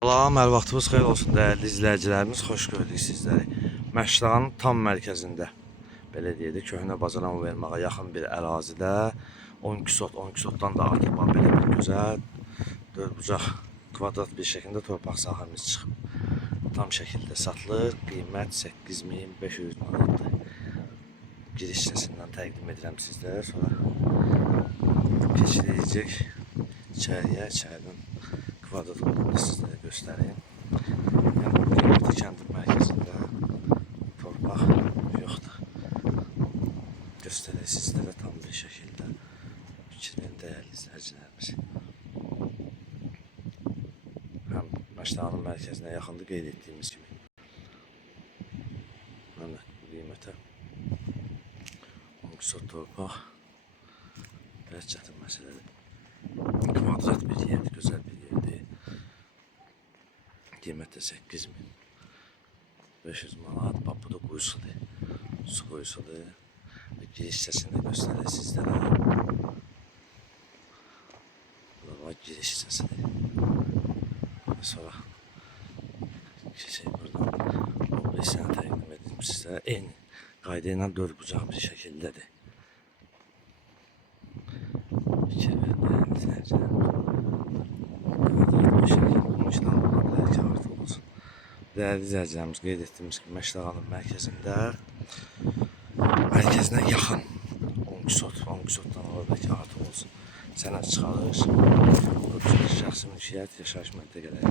Salam, hər vaxtınız xeyir olsun dəyərli izləyicilərimiz. Xoş gördük sizləri. Məşrağın tam mərkəzində, belə deyək də, köhnə bazara verməyə yaxın bir ərazidə 12 sot, 12 sotdan da artıq belə bir gözəl dördbucaq kvadrat bir şəkildə torpaq sahəmiz çıxıb. Tam şəkildə satılır. Qiymət 8500 manatdır. Giriş hissəsindən təqdim edirəm sizlərə. Sonra keçiriləcək içəriyə, içərinin kvadrat olduğunu sizlərə göstəreyim. Yəni, Qeybətli kəndin mərkəzində torpaq yoxdur. Göstərək sizlərə tam bir şəkildə. Fikrin dəyərli izləyicilərimiz. Həm Məşrağın mərkəzinə yaxındır, qeyd etdiyimiz kimi. Həm də qiymətə 12 sot torpaq biraz çətin məsələdir. Kvadrat bir yerdir, gözəl bir yerdir. Qiymətdə 8500 manat. Bax, bu da quyusudur. Su quyusudur. Giriş hissəsini göstərək sizlərə. Bu da giriş hissəsidir. Sonra keçək buradan. O hissəni təqdim edim sizlərə. Eyni qayda ilə dördbucaq bir şəkildədir. Fikir verin dəyərli izləyicilərimiz. Dəyərli izləyicilərimiz, qeyd etdiyimiz kimi Məşrağın mərkəzinə yaxın 12 sotdan oradakı artıq olsun sənəd çıxarır. Şəxsi mülkiyyət, yaşayış məntəqələri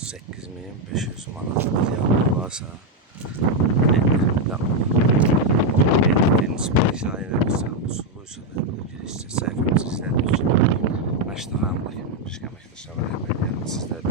8500 manat real varsa endirimdə olur. Qeyd etdiyimiz siparişləri ilə bizə usuluysadır. Bu giriş səhifəmizi izlədiyi üçün Məşrağın əməkdaşlar və rəhbərlərini sizlərdə